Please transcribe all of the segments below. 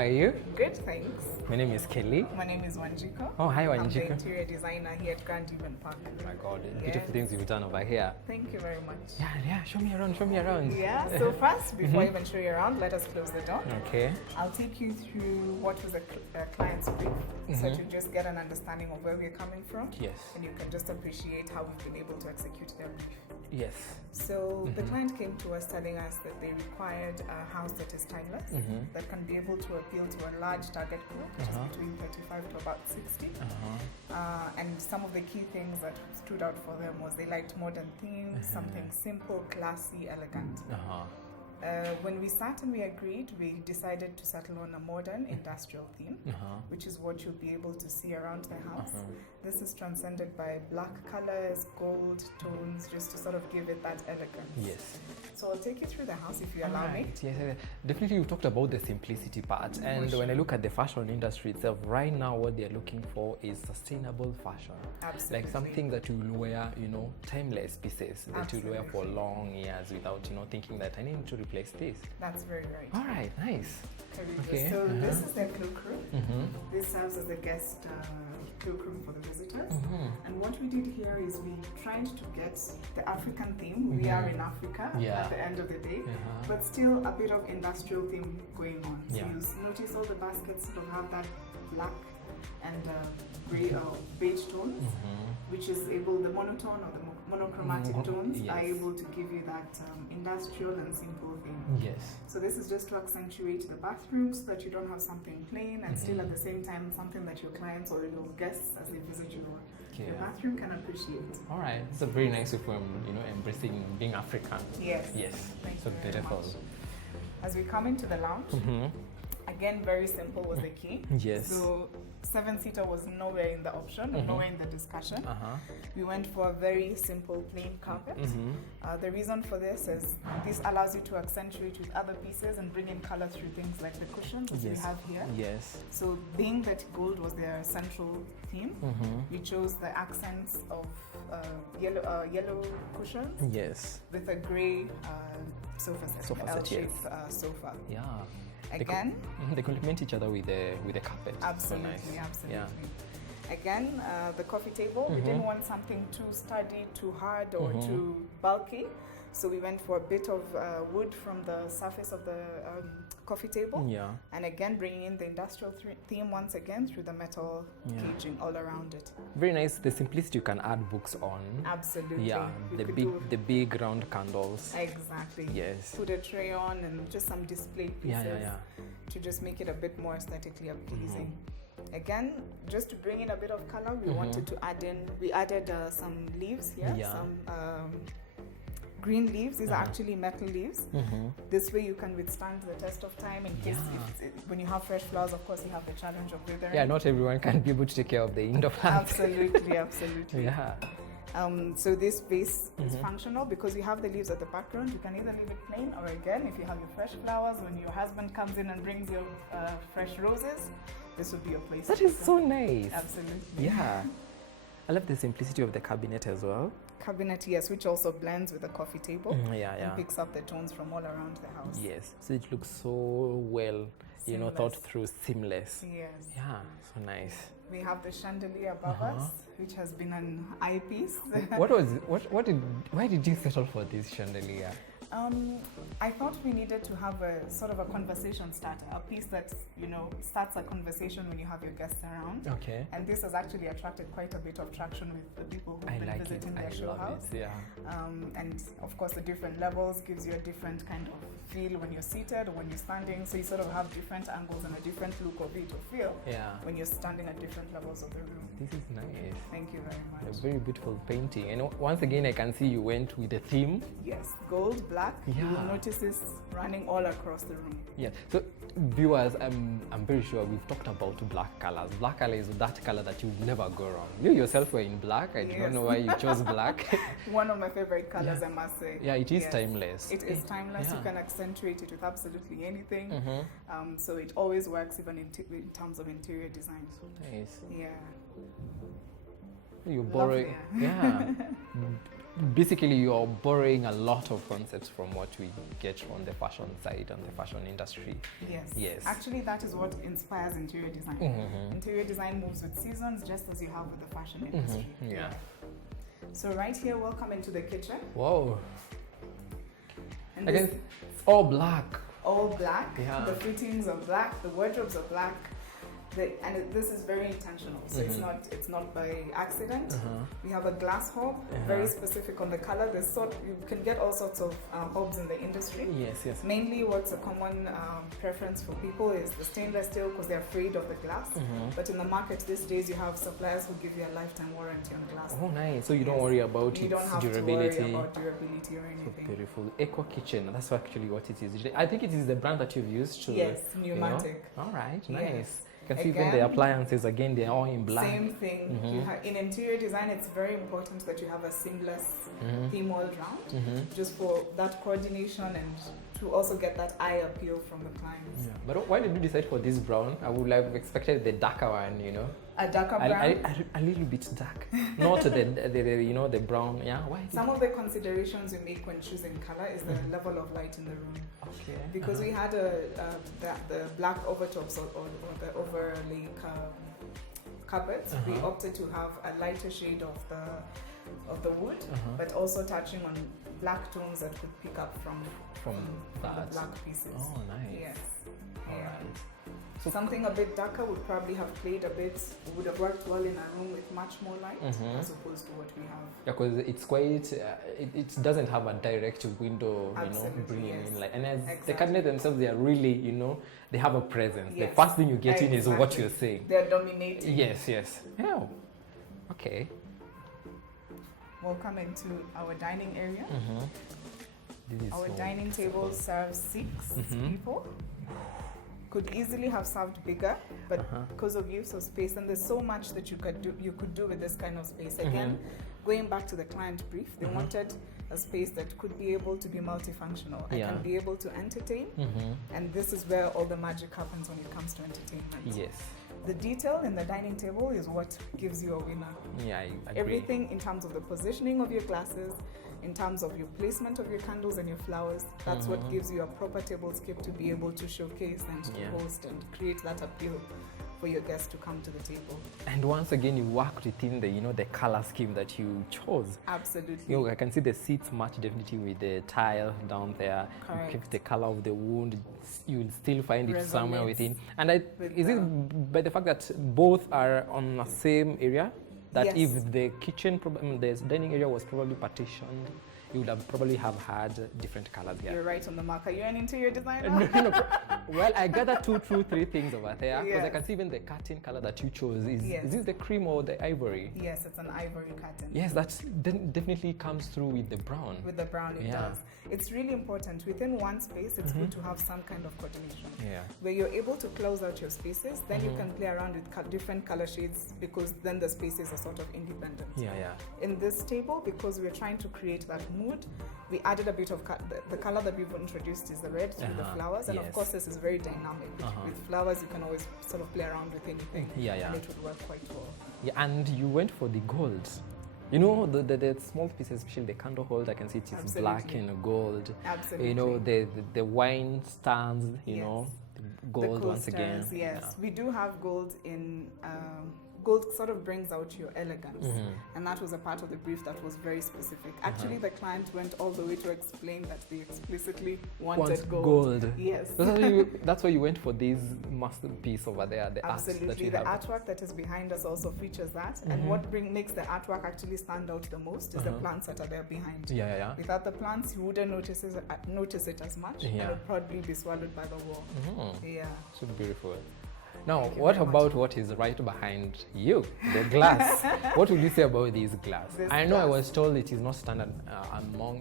How are you? Good, thanks. My name is Kelly. My name is Wanjiku. Oh, hi Wanjiku. I'm the interior designer here at Grand Park. Oh my God, beautiful things you've done over here. Thank you very much. Yeah, show me around. Yeah, so first, before I even show you around, let us close the door. Okay. I'll take you through what was a client's brief, so to just get an understanding of where we're coming from. Yes. And you can just appreciate how we've been able to execute their brief. Yes. So the client came to us telling us that they required a house that is timeless, that can be able to appeal to a large target group, which is between 35 to about 60. And some of the key things that stood out for them was they liked modern themes, something simple, classy, elegant. When we sat and we agreed, we decided to settle on a modern industrial theme, which is what you'll be able to see around the house. This is transcended by black colors, gold tones, just to sort of give it that elegance. Yes. So I'll take you through the house if you allow me. Yes, definitely you've talked about the simplicity part. And when I look at the fashion industry itself, right now what they're looking for is sustainable fashion. Absolutely. Like something that you'll wear, timeless pieces that you'll wear for long years without, thinking that I need to replace this. That's very right. All right, nice. Okay. So this is their cloakroom. This serves as the guest cloakroom for the visitors. And what we did here is we tried to get the African theme. We are in Africa at the end of the day, but still a bit of industrial theme going on. So you notice all the baskets sort of have that black and gray or beige tones, which is able, the monotone or the monochromatic tones are able to give you that industrial and simple theme. Yes. So this is just to accentuate the bathroom so that you don't have something plain and still at the same time something that your clients or your guests as they visit your bathroom can appreciate. All right. It's a very nice way of embracing being African. Yes. Yes. Thank so you very beautiful. much. As we come into the lounge, again, very simple was the key. Yes. So 7-seater was nowhere in the option, nowhere in the discussion. We went for a very simple plain carpet. The reason for this is this allows you to accentuate with other pieces and bring in color through things like the cushions we have here. Yes. So being that gold was their central theme, we chose the accents of yellow cushions with a gray sofa set, L-shaped sofa. Yeah. Again, they complement each other with the carpet. Absolutely, so nice. absolutely. Yeah. Again, the coffee table, we didn't want something too sturdy, too hard, or too bulky. So we went for a bit of wood from the surface of the coffee table. Yeah. And again, bringing in the industrial theme once again through the metal caging all around it. Very nice. The simplicity you can add books on. Absolutely. Yeah. The big round candles. Exactly. Yes. Put a tray on and just some display pieces to just make it a bit more aesthetically pleasing. Again, just to bring in a bit of color, we wanted to add in. We added some leaves here. Some green leaves. These are actually metal leaves. This way you can withstand the test of time in case when you have fresh flowers, of course, you have the challenge of withering. Yeah, not everyone can be able to take care of the indoor plants. Absolutely. Yeah. So this vase is functional because you have the leaves at the background. You can either leave it plain or again, if you have your fresh flowers, when your husband comes in and brings your fresh roses, this would be your place. That is so nice. Absolutely. Yeah. I love the simplicity of the cabinet as well. Cabinet, yes, which also blends with the coffee table and picks up the tones from all around the house. Yes, so it looks so well, thought through, seamless. Yes. Yeah, so nice. We have the chandelier above us, which has been an eyepiece. Why did you settle for this chandelier? I thought we needed to have a sort of a conversation starter, a piece that, starts a conversation when you have your guests around. Okay. And this has actually attracted quite a bit of traction with the people who've been visiting their show house. And of course, the different levels gives you a different kind of feel when you're seated or when you're standing. So you sort of have different angles and a different look of it or feel when you're standing at different levels of the room. This is nice. Thank you very much. A very beautiful painting. And once again, I can see you went with the theme. Yes, gold, black. You will notice this running all across the room. Yeah. So viewers, I'm very sure we've talked about black colors. Black color is that color that you'll never go wrong. You yourself were in black. I don't know why you chose black. One of my favorite colors, I must say. Yeah, it is timeless. It is timeless. You can accentuate it with absolutely anything. So it always works even in terms of interior design. So nice. Yeah. You borrow, basically you're borrowing a lot of concepts from what we get on the fashion side and the fashion industry. Yes. Actually, that is what inspires interior design. Interior design moves with seasons, just as you have with the fashion industry. Yeah. So right here, welcome into the kitchen. Whoa. And Again, it's all black. All black. Yeah. The fittings are black. The wardrobes are black. This is very intentional, so it's not by accident. We have a glass hob, very specific on the color. You can get all sorts of hobs in the industry. Yes. Mainly, what's a common preference for people is the stainless steel because they're afraid of the glass. But in the market these days, you have suppliers who give you a lifetime warranty on glass. Oh, nice! So you don't worry about its durability. You don't have to worry about durability or anything. So beautiful. Eco Kitchen. That's actually what it is. I think it is the brand that you've used to. Yes, Pneumatic. All right, nice. Yes. You can see even the appliances, again, they're all in black. Same thing. In interior design, it's very important that you have a seamless theme all round, just for that coordination and to also get that eye appeal from the clients. Yeah. But why did you decide for this brown? I would have expected the darker one, A darker brown? A little bit dark. Not the brown. Yeah, why? Some of the considerations we make when choosing color is the level of light in the room. Okay. Because we had the black overtops or the overlay carpets, we opted to have a lighter shade of the wood, but also touching on black tones that could pick up from the black pieces. Oh, nice. Yes. All Yeah. right. So something a bit darker would probably have played a bit, would have worked well in a room with much more light as opposed to what we have. Yeah, because it's quite, it doesn't have a direct window, bringing in light. And as the cabinet themselves, they are really, they have a presence. Yes. The first thing you get in is what you're saying. They're dominating. Yes. Yeah. Okay. Welcome into our dining area. Our so dining table serves 6 people. Could easily have served bigger, but because of use of space, and there's so much that you could do with this kind of space. Again, going back to the client brief, they wanted a space that could be able to be multifunctional. I can be able to entertain, and this is where all the magic happens when it comes to entertainment. Yes. The detail in the dining table is what gives you a winner. Yeah, I agree. Everything in terms of the positioning of your glasses, in terms of your placement of your candles and your flowers, that's what gives you a proper tablescape to be able to showcase and to host and create that appeal for your guests to come to the table. And once again, you worked within the color scheme that you chose. Absolutely. I can see the seats match definitely with the tile down there. Correct. Keep the color of the wood. You'll still find it somewhere Resonates within. And is it by the fact that both are on the same area? That Yes. if the kitchen, the dining area was probably partitioned, you would have probably have had different colors here. You're right on the marker. You're an interior designer. Well, I gathered 3 things over there because I Yes. can see even the curtain color that you chose. Is Yes. this the cream or the ivory? Yes, it's an ivory curtain. Yes, that definitely comes through with the brown. With the brown, it does. It's really important. Within one space, it's good to have some kind of coordination. Yeah. Where you're able to close out your spaces, then you can play around with different color shades because then the spaces are sort of independent. Yeah. In this table, because we're trying to create that mood, we added a bit of the color that we've introduced is the red through the flowers, and of course this is very dynamic. With flowers, you can always sort of play around with anything, and it would work quite well. Yeah, and you went for the gold. The small pieces, especially the candle holder, I can see it is Absolutely. black and gold. Absolutely. The wine stands, Yes. gold the once again. coasters, yes. We do have gold in gold sort of brings out your elegance, and that was a part of the brief that was very specific. Actually, the client went all the way to explain that they explicitly wanted gold. Yes. That's why you went for this masterpiece over there, the art that Absolutely. you The have. artwork that is behind us also features that, and what makes the artwork actually stand out the most is the plants that are there behind. Yeah. Without the plants, you wouldn't notice it as much, and it would probably be swallowed by the wall. Yeah. So beautiful. Now, what about what is right behind you? The glass. What would you say about these glass? I know I was told it is not standard among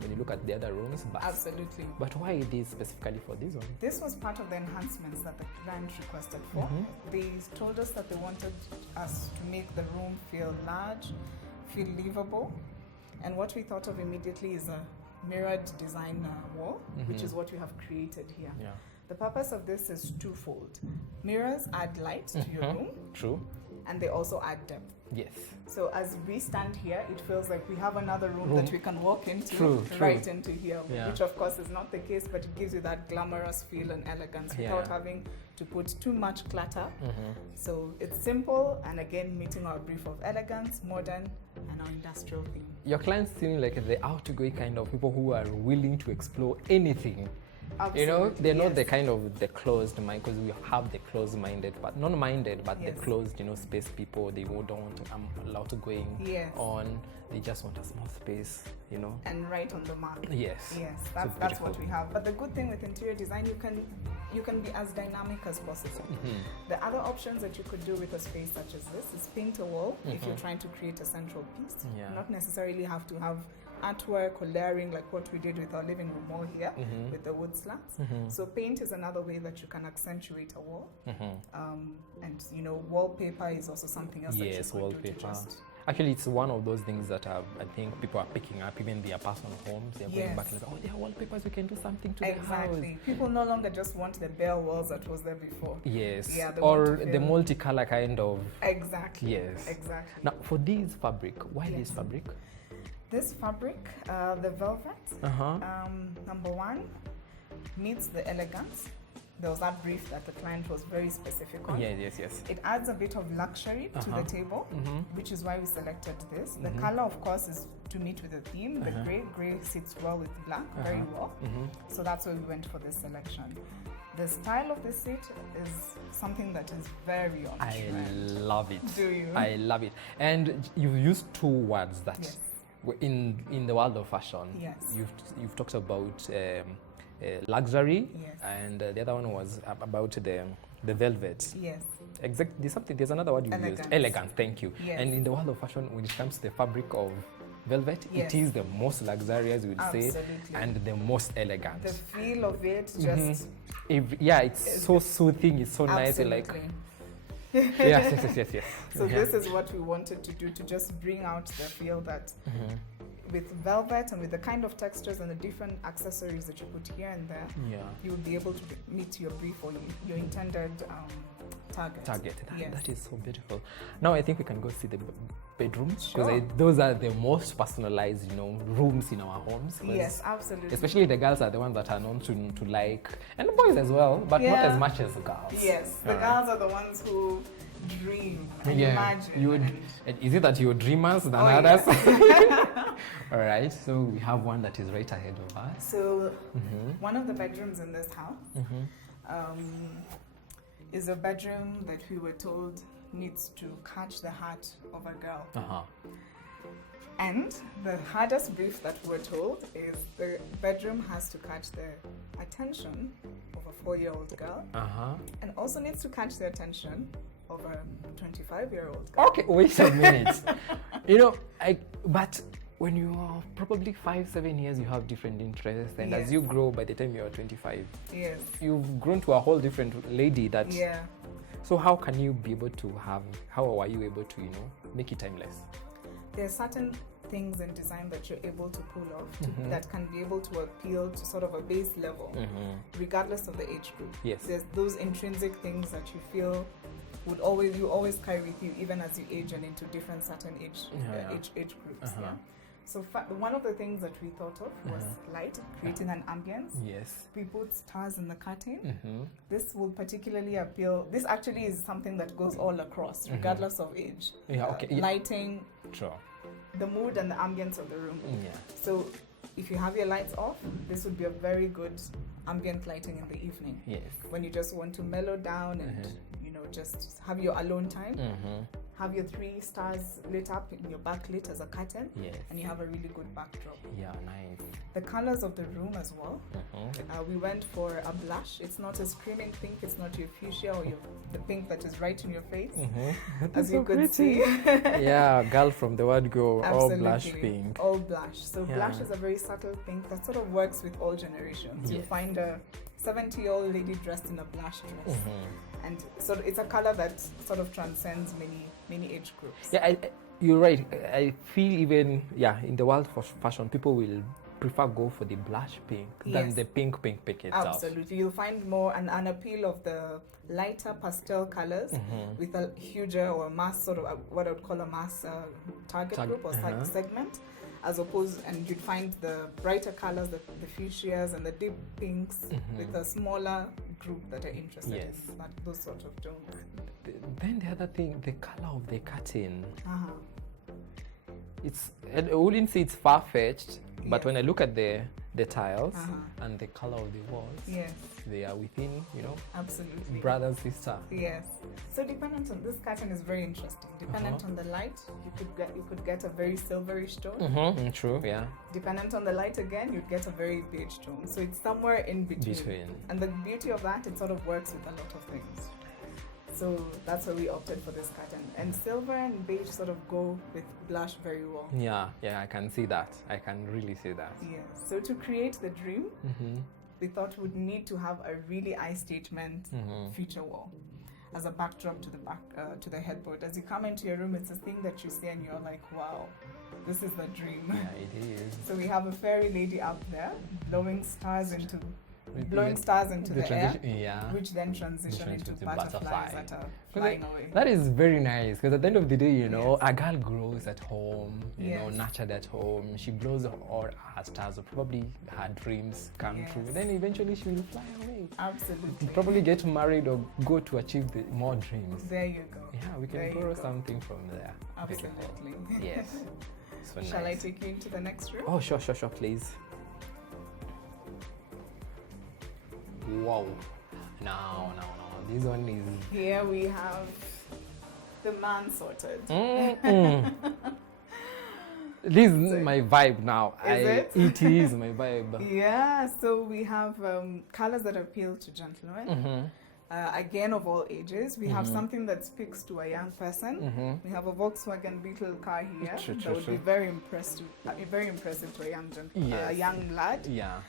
when you look at the other rooms, but Absolutely. But why this specifically for this one? This was part of the enhancements that the client requested for. They told us that they wanted us to make the room feel large, feel livable, and what we thought of immediately is a mirrored design wall, which is what we have created here. Yeah. The purpose of this is twofold. Mirrors add light to your room, True. and they also add depth. Yes. So as we stand here, it feels like we have another room that we can walk into, True. right into here, Yeah. which of course is not the case, but it gives you that glamorous feel and elegance without having to put too much clutter. So it's simple, and again, meeting our brief of elegance, modern, and our industrial theme. Your clients seem like the outgoing kind of people who are willing to explore anything. Absolutely, You know, they're not the kind of the closed mind, because we have the closed-minded, but non-minded, but the closed, space people. They don't want allowed to going on. They just want a small space, And right on the mark. Yes. Yes, that's what we have. But the good thing with interior design, you can be as dynamic as possible. The other options that you could do with a space such as this is paint a wall if you're trying to create a central piece. Yeah. Not necessarily have to have artwork or layering like what we did with our living room wall here with the wood slats. So paint is another way that you can accentuate a wall. And wallpaper is also something else that you could wallpaper. do to just... Actually, it's one of those things that I think people are picking up, even their personal homes. They're going back and there are wallpapers, we can do something to the house. Exactly. People no longer just want the bare walls that was there before. Yes. Yeah, or the multicolor kind of. Exactly. Yes. Exactly. Now, for this fabric, why this fabric? This fabric, the velvet, number one, meets the elegance. There was that brief that the client was very specific on. Yes. It adds a bit of luxury to the table, which is why we selected this. The color, of course, is to meet with the theme. The gray sits well with black, very well. So that's why we went for this selection. The style of the seat is something that is very on trend. I love it. Do you? I love it. And you've used two words that in the world of fashion. Yes. You've talked about luxury, and the other one was about the velvet. Yes. Exactly. There's another word you used. Elegance. Thank you. Yes. And in the world of fashion, when it comes to the fabric of velvet, it is the most luxurious, we would say, and the most elegant. The feel of it just... it's so soothing. It's so nice. Like, yes. So this is what we wanted to do, to just bring out the feel that with velvet and with the kind of textures and the different accessories that you put here and there, you will be able to meet your brief or your intended target. That is so beautiful. Now I think we can go see the bedrooms, because those are the most personalized, rooms in our homes. Yes, absolutely. Especially the girls are the ones that are known to like, and the boys as well, but not as much as the girls. Yes, the girls are the ones who dream and imagine. Is it that you're dreamers than others? All right, so we have one that is right ahead of us. So one of the bedrooms in this house is a bedroom that we were told needs to catch the heart of a girl. And the hardest brief that we're told is the bedroom has to catch the attention of a 4-year-old girl, and also needs to catch the attention of a 25-year-old girl. Okay, wait a minute. But when you are probably 5-7 years, you have different interests, and as you grow, by the time you are 25, you've grown to a whole different lady. That So how can you be able to how are you able to make it timeless? There are certain things in design that you're able to pull off that can be able to appeal to sort of a base level, regardless of the age group. Yes. There's those intrinsic things that you feel you always carry with you, even as you age and into different certain age groups. So one of the things that we thought of was light, creating an ambience. Yes. We put stars in the curtain. This will particularly appeal. This actually is something that goes all across, regardless of age. Lighting, the mood and the ambience of the room. So if you have your lights off, this would be a very good ambient lighting in the evening. Yes. When you just want to mellow down and just have your alone time. Have your 3 stars lit up in your backlit as a curtain, and you have a really good backdrop. Yeah, nice. The colors of the room as well. We went for a blush. It's not a screaming pink. It's not your fuchsia or the pink that is right in your face, as you could see. Girl from the word go, all blush pink. All blush. So blush is a very subtle pink that sort of works with all generations. You find a 70-year-old lady dressed in a blush dress. And so it's a color that sort of transcends many age groups. You're right. I feel even in the world of fashion, people will prefer go for the blush pink than the pink itself. Absolutely. You'll find more an appeal of the lighter pastel colors with a huger or mass sort of what I would call a mass target group or segment, as opposed, and you'd find the brighter colors, the fuchsias and the deep pinks with a smaller group that are interested in those sort of tones. Then the other thing, the color of the curtain. I wouldn't say it's far-fetched, but when I look at the tiles and the color of the walls, they are within, absolutely, brother, sister. Yes. So dependent on this curtain is very interesting. Dependent on the light, you could get a very silverish tone. True, yeah. Dependent on the light again, you'd get a very beige tone. So it's somewhere in between. And the beauty of that, it sort of works with a lot of things. So that's why we opted for this curtain. And silver and beige sort of go with blush very well. Yeah, I can see that. I can really see that. Yeah. So to create the dream, we thought we'd need to have a really eye statement feature wall as a backdrop to the headboard. As you come into your room, it's a thing that you see and you're like, wow, this is the dream. Yeah, it is. So we have a fairy lady up there blowing stars into the air, which then transition into butterflies that are flying away. That is very nice, because at the end of the day, a girl grows at home, nurtured at home. She blows all her stars, or probably her dreams come true. Then eventually she will fly away. Absolutely. Probably get married or go to achieve more dreams. There you go. Yeah, we can borrow something from there. Absolutely. Yes. So Shall I take you into the next room? Oh, sure, please. Wow. No. This one is... Here we have the man sorted. This is my vibe now. It is my vibe. Yeah, so we have colors that appeal to gentlemen. Again, of all ages. We have something that speaks to a young person. We have a Volkswagen Beetle car here that would be very impressive to a young lad. Yeah.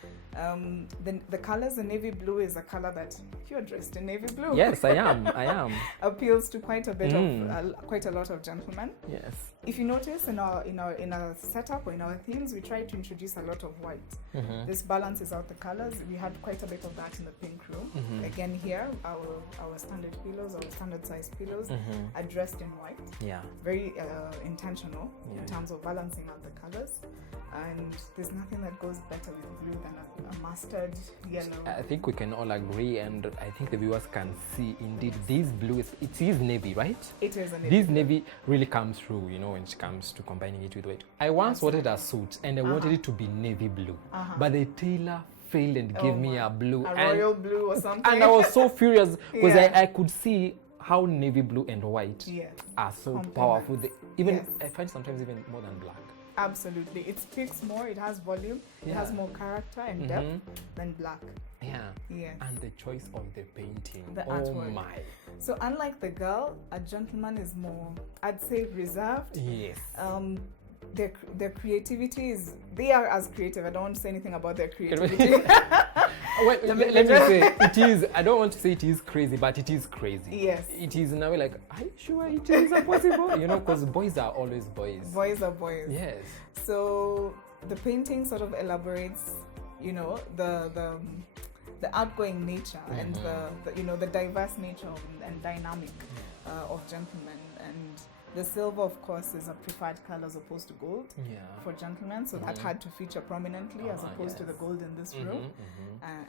The colors, the navy blue is a color that you're dressed in navy blue. Yes, I am. Appeals to quite a bit of quite a lot of gentlemen. Yes. If you notice in our setup or in our themes, we try to introduce a lot of white. This balances out the colors. We had quite a bit of that in the pink room. Again, here our standard pillows, our standard size pillows are dressed in white. Yeah. Very intentional in terms of balancing out the colors. And there's nothing that goes better with blue than a mustard yellow. I think we can all agree, and I think the viewers can see indeed this blue it is navy, right? It is a navy. This navy really comes through, when it comes to combining it with white. I once wanted a suit and I wanted it to be navy blue, but the tailor failed and gave me a blue. Royal blue or something. And I was so furious because I could see how navy blue and white are so powerful. I find sometimes even more than black. Absolutely. It speaks more, it has volume, it has more character and depth than black. Yeah. Yes. And the choice of the painting. The artwork. Oh my. So unlike the girl, a gentleman is more, I'd say, reserved. Yes. Their creativity is, they are as creative. I don't want to say anything about their creativity. Let me say, it is, I don't want to say it is crazy, but it is crazy. Yes. It is now like, are you sure it is possible? Because boys are always boys. Boys are boys. Yes. So the painting sort of elaborates, the outgoing nature and the diverse nature and dynamic of gentlemen. And the silver, of course, is a preferred color as opposed to gold for gentlemen. So that had to feature prominently as opposed to the gold in this room.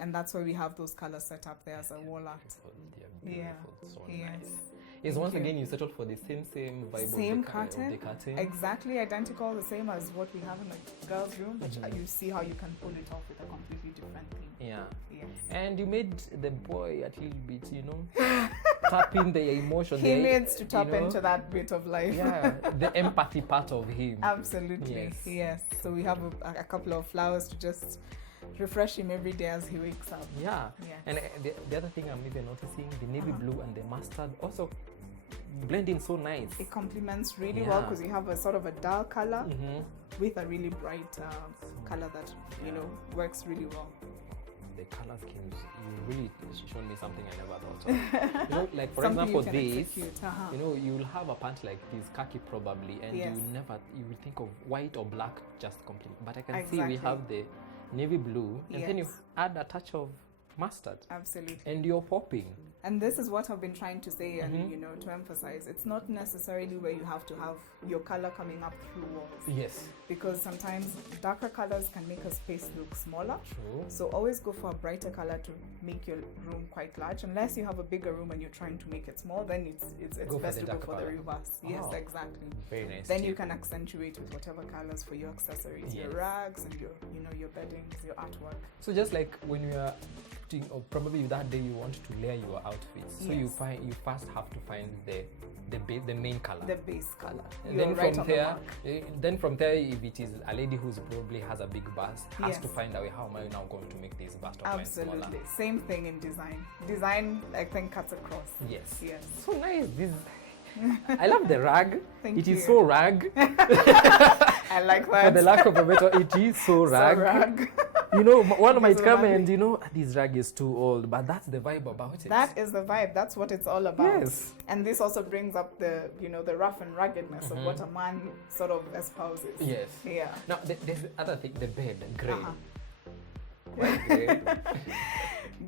And that's why we have those colors set up there as a wall art. Yeah. So nice. Yes, once again, you settled for the same vibe of the curtain. Exactly identical, the same as what we have in the girls' room, but you see how you can pull it off with a completely different theme. Yeah. Yes. And you made the boy a little bit, tap in the emotion. He needs to tap into that bit of life. Yeah, the empathy part of him. Absolutely. Yes. So we have a couple of flowers to just refresh him every day as he wakes up. Yeah. Yes. And the other thing I'm even noticing, the navy blue and the mustard also blend in so nice. It complements really well because you have a sort of a dull color with a really bright color that works really well. the color schemes, you really shown me something I never thought of. You know, like for Something example, you can this, execute. you know, you'll have a pant like this, khaki probably, and Yes. you will think of white or black just completely. But I can see Exactly. we have the navy blue, and then you Yes. add a touch of mustard, Absolutely. and you're popping. And this is what I've been trying to say and, Mhm. you know, to emphasize. It's not necessarily where you have to have your color coming up through walls. Yes. Because sometimes darker colors can make a space look smaller. True. So always go for a brighter color to make your room quite large. Unless you have a bigger room and you're trying to make it small, then it's Go for best the to go darker for the color. reverse. Yes, Oh. exactly. Very nice. Then tip. you can accentuate with whatever colors for your accessories, your Yes. rags and your, you know, your beddings, your artwork. So just like when you are putting, or probably that day you want to layer your outfits, so you first have to find the main color. The base color. And You're then right from on the there, mark. then from there, if it is a lady who's probably has a big bust, has to Yes. find out how am I now going to make this bust of mine smaller. Absolutely. Same thing in design. Design, I think, cuts across. Yes. Yes. So nice. This. I love the rag. Thank It you. is so rag. I like that. For the lack of a better, it is so rag. So rag. You know, one might so come rag. and you know this rag is too old, but that's the vibe about it. That is the vibe. That's what it's all about. Yes. And this also brings up the, you know, the rough and ruggedness of what a man sort of espouses. Yes. Yeah. Now there's the other thing, the bed, gray. Uh-huh. Why gray?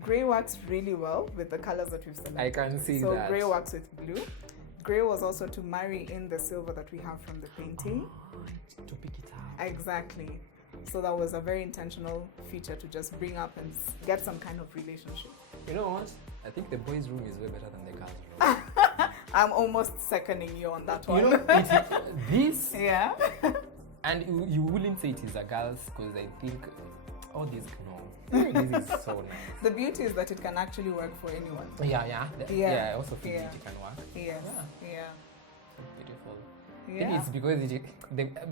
Gray works really well with the colors that we've selected. I can see so that. gray works with blue. Gray was also to marry in the silver that we have from the painting. To pick it up. Exactly. So that was a very intentional feature to just bring up and get some kind of relationship. You know what? I think the boys' room is way better than the girls' room. I'm almost seconding you on that one. You know, this, Yeah. and you wouldn't say it is a girl's because I think all these, no, this is so nice. The beauty is that it can actually work for anyone. Yeah. Yeah. I also feel Yeah. it can work. Yes. Yeah. Beautiful. Yeah. Maybe it's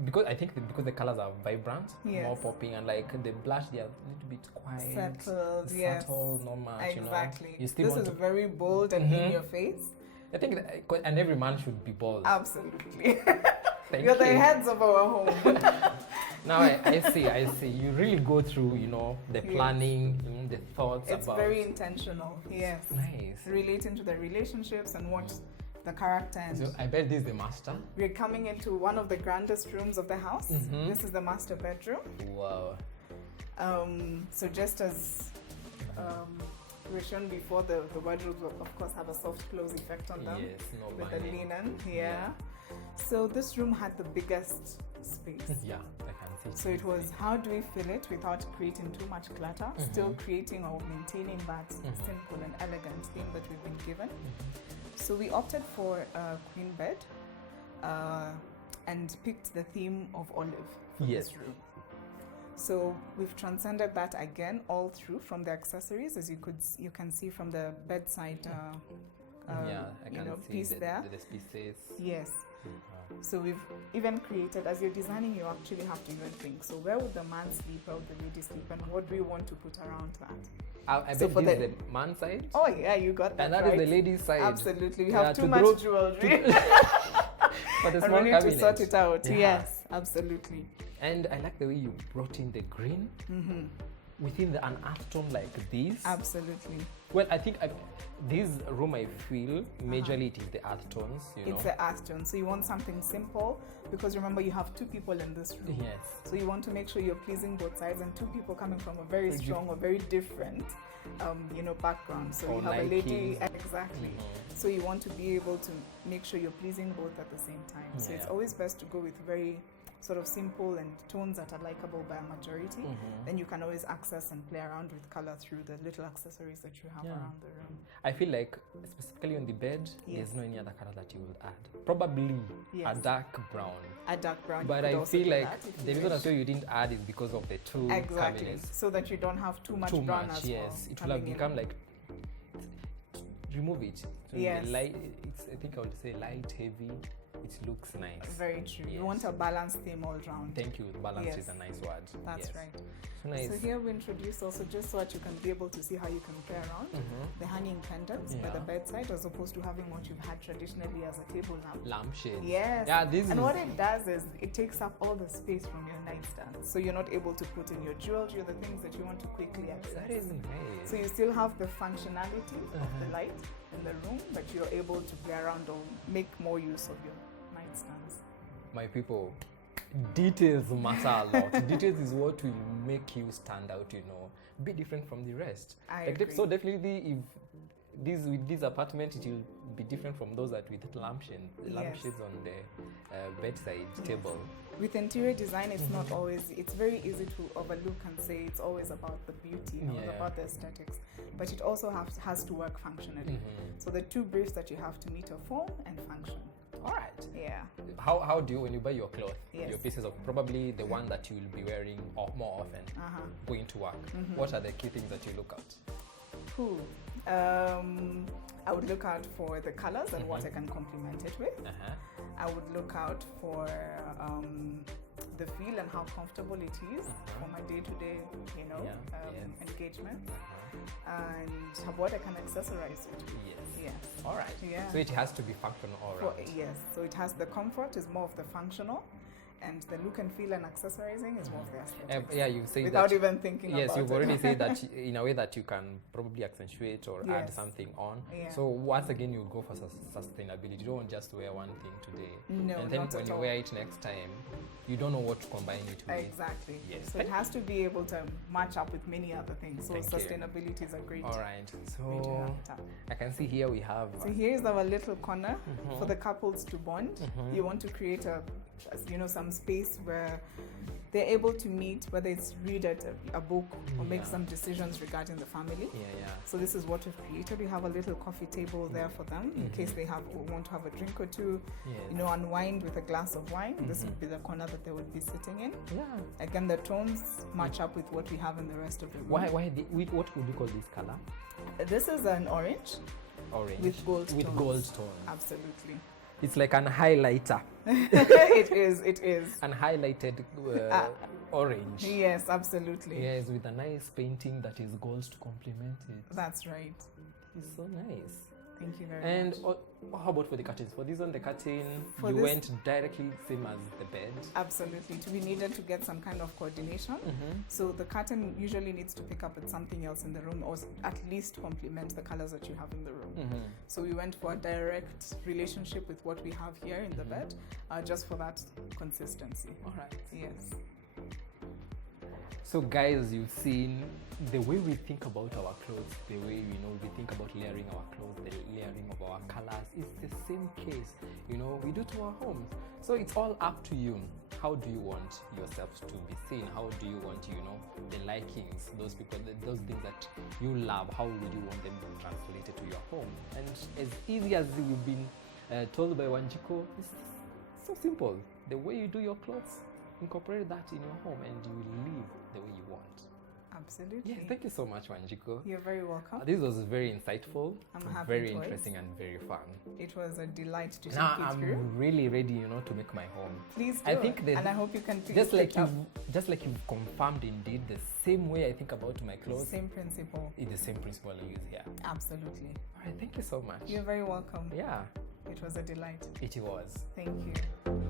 because I think because the colors are vibrant, Yes. more popping, and like the blush, they are a little bit quiet, Settled, yes. subtle, not much. Exactly. You know, you still This want is to. very bold and in your face. I think, and every man should be bold. Absolutely. Thank You're the you. heads of our home. Now I see. You really go through, you know, the Yes. planning, the thoughts It's about. very intentional. Yes. Nice. Relating to the relationships and what the character and So I bet this is the master. we're coming into one of the grandest rooms of the house. Mhm. This is the master bedroom. Wow. So just as we were shown before, the wardrobes will of course have a soft close effect on them Yes. No with the binding. linen. Yeah. So this room had the biggest space. Yeah, I can see. So it was how do we fill it without creating too much clutter, still creating or maintaining that simple and elegant theme that we've been given. So we opted for a queen bed and picked the theme of olive for Yes. this room. So we've transcended that again all through from the accessories, as you can see from the bedside Yeah, I can see piece there. the pieces. Yes. So we've even created, as you're designing, you actually have to even think. So where would the man sleep, where would the lady sleep, and what do we want to put around that? I So bet for this the- is the man side. Oh yeah, you got that And that right. is the lady's side. Absolutely, we Yeah, have to too much throw- jewelry. But the And small we need to cabinet. sort it out. Yeah. Yes, absolutely. And I like the way you brought in the green within an earth tone like this. Absolutely. Well, I think this room, I feel majorly it is the earth tones. You It's know. the earth tone. So you want something simple because remember you have two people in this room. Yes. So you want to make sure you're pleasing both sides and two people coming from a very strong or very different background. So Or you have a lady likings. exactly. So you want to be able to make sure you're pleasing both at the same time. So it's Yeah. always best to go with very sort of simple and tones that are likable by a majority. Then you can always access and play around with color through the little accessories that you have Yeah. around the room. I feel like specifically on the bed, Yes. there's no any other color that you would add. Probably Yes. a dark brown. A dark brown. you But could I also feel do like that if the you reason I wish. feel you didn't add is because of the two Exactly, cabinets. so that you don't have too much Too brown much, as yes. well. It will have coming in. become like remove it. So Yes. light. It's I think I would say light, heavy. it looks nice. Very true. Yes. You want a balanced theme all round. Thank you. Balance Yes. is a nice word. That's Yes. right. So nice. So here we introduced also, just so that you can be able to see how you can play around, the hanging pendants by the Yeah. bedside, as opposed to having what you've had traditionally as a table lamp. Lampshades. Yes. Yeah, this and is what it does is it takes up all the space from your nightstand, so you're not able to put in your jewelry or the things that you want to quickly access. that is nice. So you still have the functionality of the light in the room, but you're able to play around or make more use of your nightstands. My people, details matter a lot. Details is what will make you stand out, you know, be different from the rest. I Like, agree. so definitely if with this apartment, it will be different from those that with lampshades on the bedside table. With interior design, it's not always, it's very easy to overlook and say it's always about the beauty, you know, it's about the aesthetics, but it also has to work functionally. So the two briefs that you have to meet are form and function. All right. Yeah. How do you, when you buy your clothes, Yes. your pieces of probably the one that you will be wearing more often, going to work, what are the key things that you look at? Cool. I would look out for the colors and what I can complement it with. I would look out for the feel and how comfortable it is for my day-to-day, you know, engagement, and what I can accessorize it with. Yes. All right. Yeah. So it has to be functional all right. Yes. So it has the comfort is more of the functional, and the look and feel and accessorizing is more of the aesthetics. Yeah, you say without that, even thinking about it. Yes, you've already said that in a way that you can probably accentuate or add something on. Yeah. So once again, you go for sustainability. You don't just wear one thing today. No, and then not when at you all. wear it next time, you don't know what to combine it with. Exactly. Yes. So it has to be able to match up with many other things. So Thank you. sustainability is a great All right. way to So have it up. I can see here we have. So here's our little corner for the couples to bond. You want to create some space where they're able to meet, whether it's read a book or make some decisions regarding the family. So this is what we've created. We have a little coffee table there for them in case they want to have a drink or two, you know, unwind with a glass of wine. This would be the corner that they would be sitting in. Again, the tones match up with what we have in the rest of the room. What would you call this color? This is an orange. Orange. With gold tones. With gold tones. Absolutely. It's like an highlighter. It is. An highlighted orange. Yes, absolutely. Yes, with a nice painting that is gold to complement it. That's right. It's so nice. Thank you very And much. how about for the curtains? For this one, the curtain, For you this- went directly same as the bed. Absolutely. We needed to get some kind of coordination. So the curtain usually needs to pick up with something else in the room, or at least complement the colors that you have in the room. So we went for a direct relationship with what we have here in the bed, just for that consistency. All right. Yes. So guys, you've seen the way we think about our clothes, the way we think about layering our clothes, the layering of our colors. It's the same case, we do to our homes. So it's all up to you. How do you want yourselves to be seen? How do you want, the likings, those people, those things that you love, how would you want them translated to your home? And as easy as we've been told by Wanjiku, it's so simple. The way you do your clothes, incorporate that in your home and you will live the way you want. Absolutely. Yes, thank you so much, Wanjiku. You're very welcome. This was very insightful, I'm happy very it was. interesting and very fun. It was a delight to Now take you I'm through. really ready, to make my home. Please do. I think and I hope you can just like pick up you've confirmed indeed the same way I think about my clothes. same principle. It's the same principle I use here. Absolutely. All right, thank you so much. You're very welcome. Yeah, It was a delight. it was. Thank you.